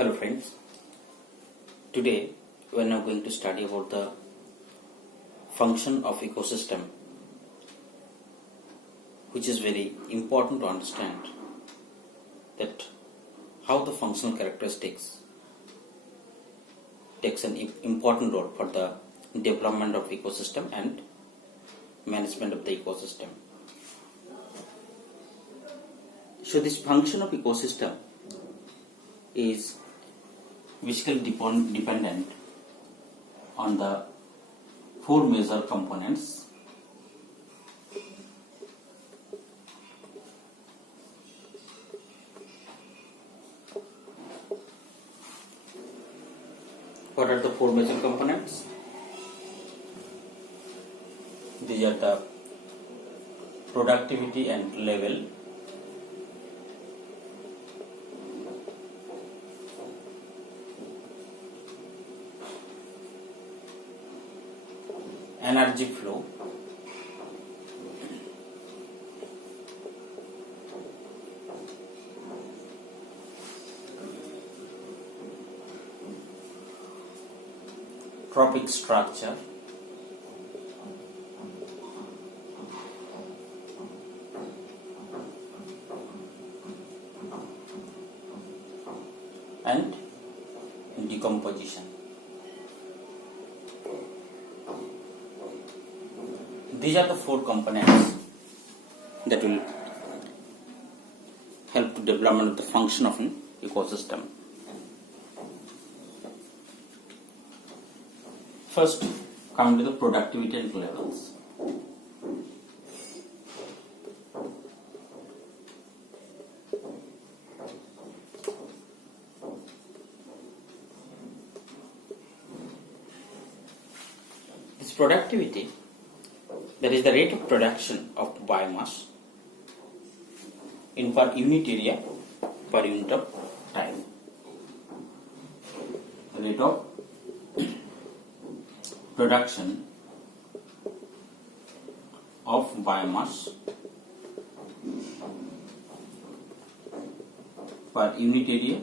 Hello friends, today we are now going to study about the function of ecosystem, which is very important to understand that how the functional characteristics takes an important role for the development of ecosystem and management of the ecosystem. So this function of ecosystem is basically dependent on the four major components. What are the four major components? These are the productivity and level, energy flow, trophic structure, and decomposition. These are the four components that will help to development of the function of an ecosystem. First, come to the productivity and levels. This productivity, that is the rate of production of biomass in per unit area per unit of time. The rate of production of biomass per unit area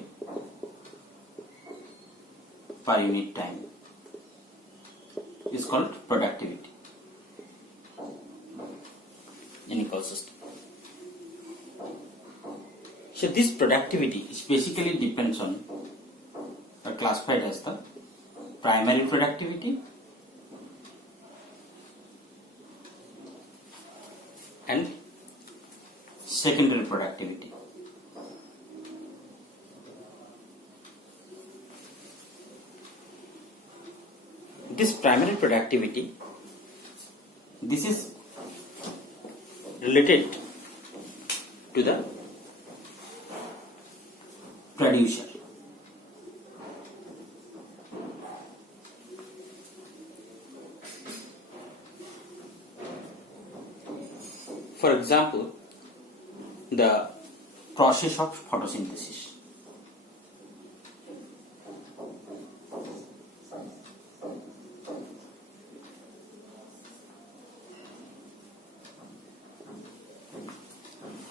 per unit time is called productivity in ecosystem. So this productivity is basically depends on or classified as the primary productivity and secondary productivity. This primary productivity, this is related to the producer. For example, the process of photosynthesis.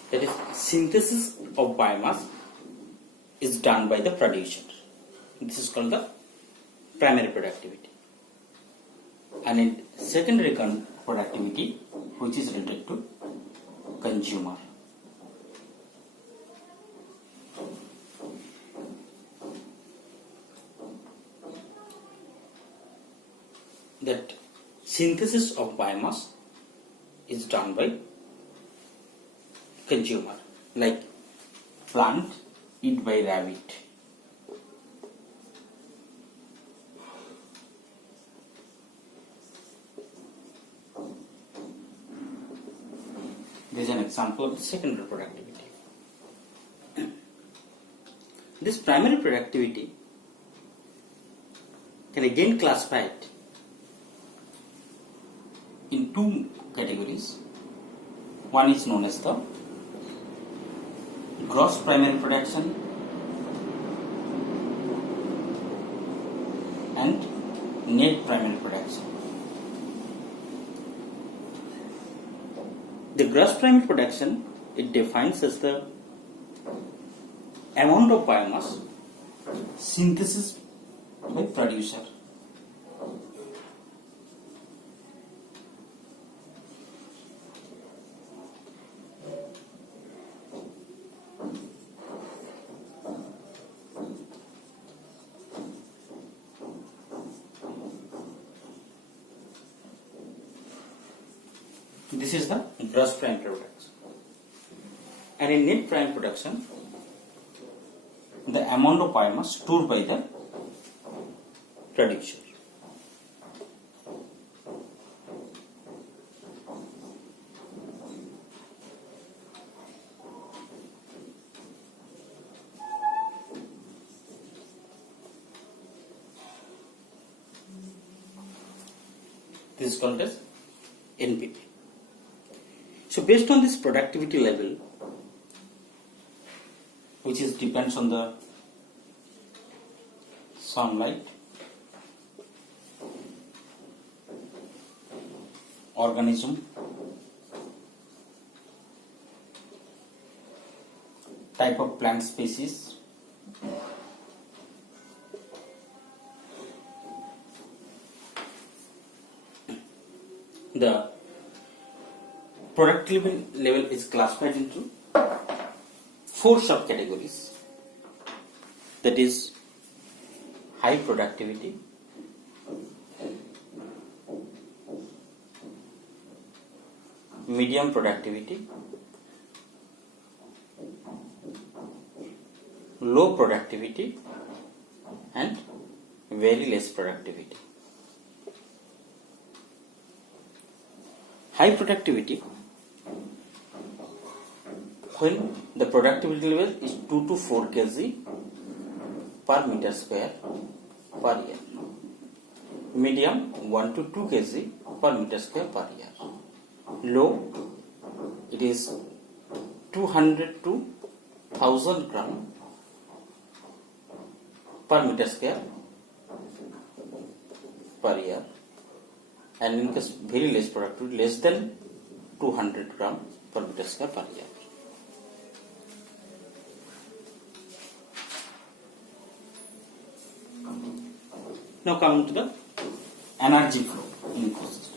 That is, synthesis of biomass is done by the producer. This is called the primary productivity. And in secondary productivity, which is related to consumer. That synthesis of biomass is done by consumer, like plant eat by rabbit. This is an example of the secondary productivity. This primary productivity can again classify it in two categories. One is known as the gross primary production and net primary production. The gross primary production, it defines as the amount of biomass synthesis by producer. This is the gross prime production. And in net prime production, the amount of biomass stored by the producer. This is called as NPP. So based on this productivity level, which is depends on the sunlight, organism, type of plant species, the productivity level is classified into 4 subcategories. That is high productivity, medium productivity, low productivity, and very less productivity. High productivity, when the productivity level is 2 to 4 kg per meter square per year. Medium 1 to 2 kg per meter square per year. Low, it is 200 to 1000 gram per meter square per year. And in case very less productivity, less than 200 gram per meter square per year. Now coming to the energy flow in ecosystem.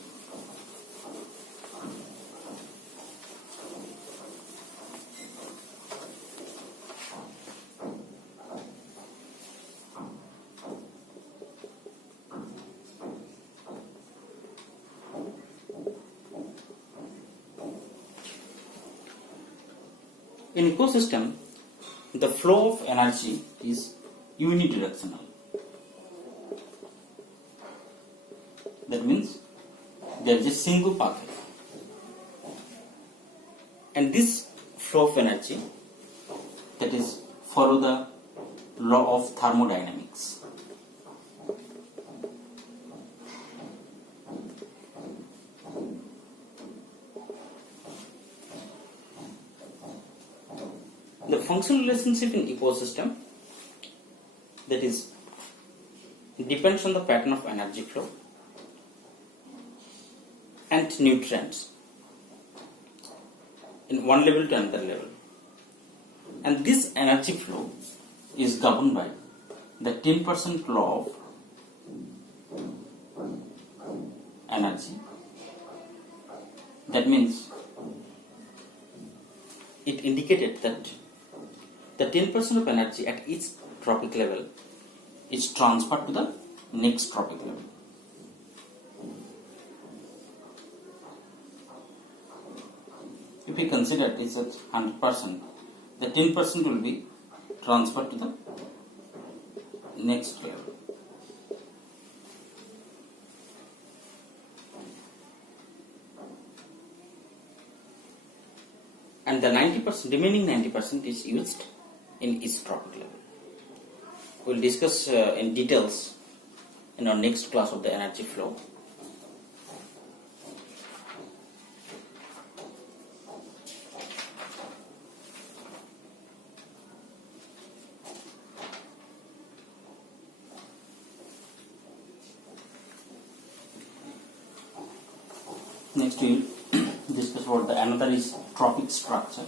In ecosystem, the flow of energy is unidirectional. That means there is a single pathway. And this flow of energy, that is follow the law of thermodynamics. The functional relationship in ecosystem, that is depends on the pattern of energy flow and nutrients in one level to another level. And this energy flow is governed by the 10% law of energy. That means it indicated that the 10% of energy at each tropic level is transferred to the next tropic level. If we consider it is at 100%, the 10% will be transferred to the next level. And the 90%, remaining 90% is used in each tropic level. We will discuss in details in our next class of the energy flow. Next we will discuss about the another is trophic structure.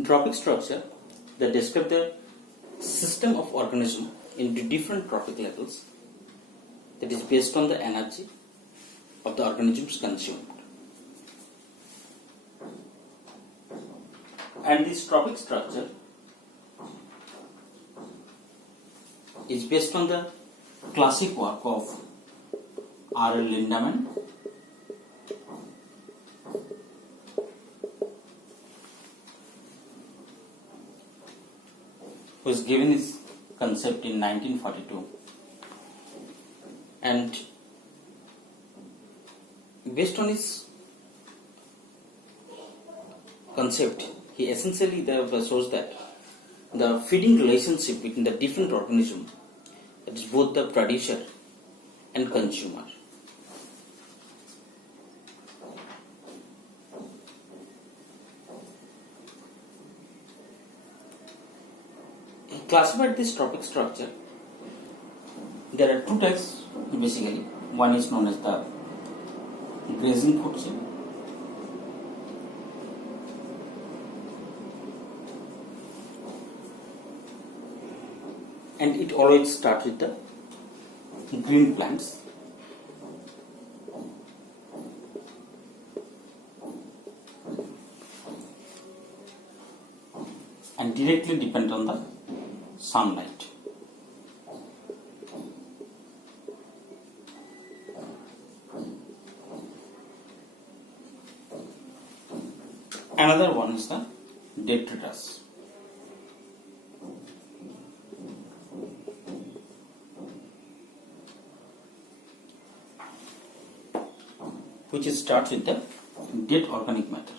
In trophic structure, they describe the system of organism in the different trophic levels that is based on the energy of the organisms consumed. And this trophic structure is based on the classic work of R. L. Lindemann, who has given his concept in 1942, and based on his concept, he essentially shows that the feeding relationship between the different organism, that is both the producer and consumer. He classified this trophic structure. There are two types basically. One is known as the grazing food chain, and it always starts with the green plants. And directly depend on the sunlight. Another one is the detritus. Which starts with the dead organic matter.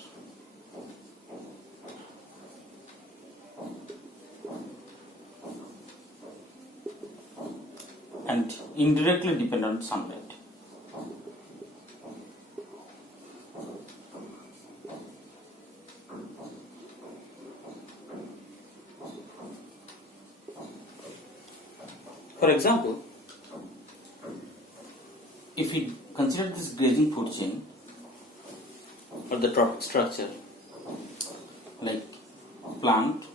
And indirectly depend on sunlight. For example, if we consider this grazing food chain or the trophic structure like plant,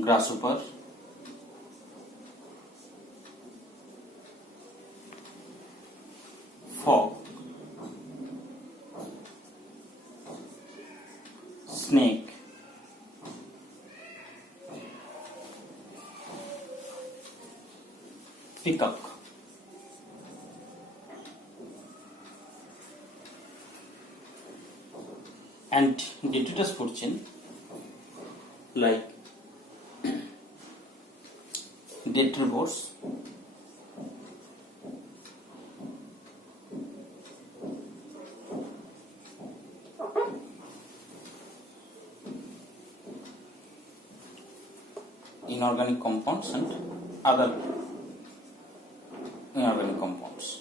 grasshopper, frog, snake, peacock, and detritus food chain like detritivores, inorganic compounds, and other inorganic compounds.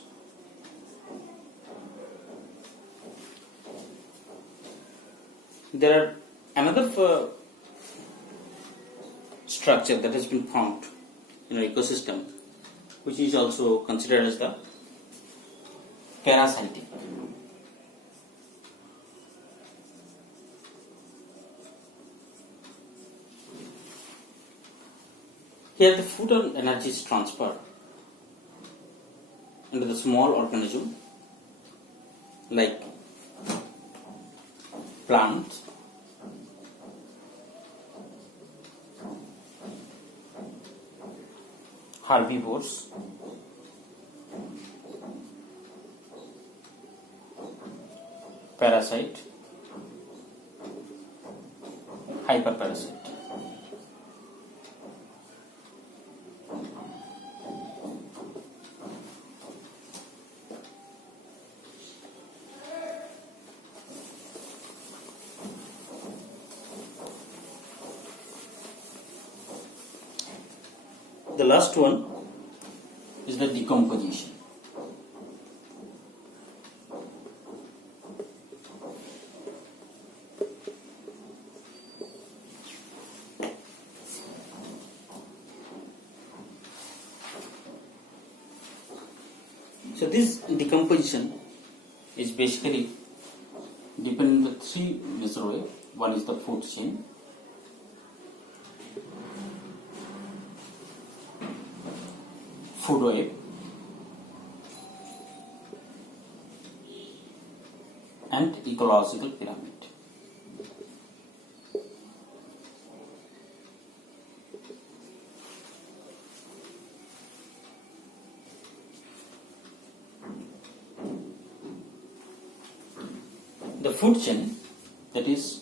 There are another structure that has been found in an ecosystem, which is also considered as the parasitic. Here the food and energy is transferred into the small organism like plant, herbivores, parasite, hyperparasite. The last one is the decomposition. So this decomposition is basically depending on the three major way. One is the food chain. Food web. And ecological pyramid. The food chain, that is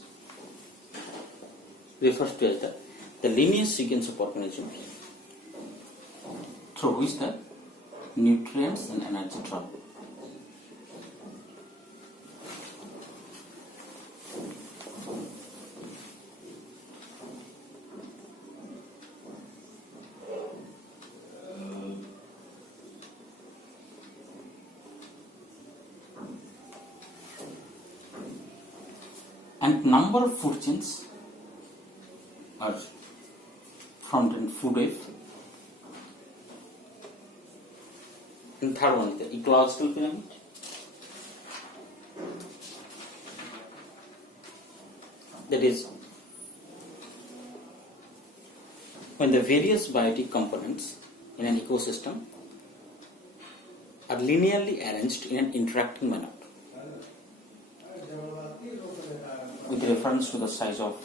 refers to as the linear sequence of organisms through which the nutrients and energy travel. And number of food chains are found in food web. And third one is the ecological pyramid. That is when the various biotic components in an ecosystem are linearly arranged in an interacting manner, with reference to the size of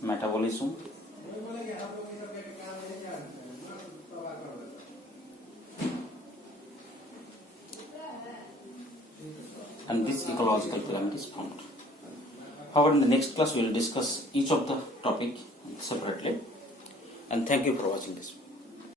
metabolism, and this ecological pyramid is formed. However, in the next class we will discuss each of the topic separately, and thank you for watching this.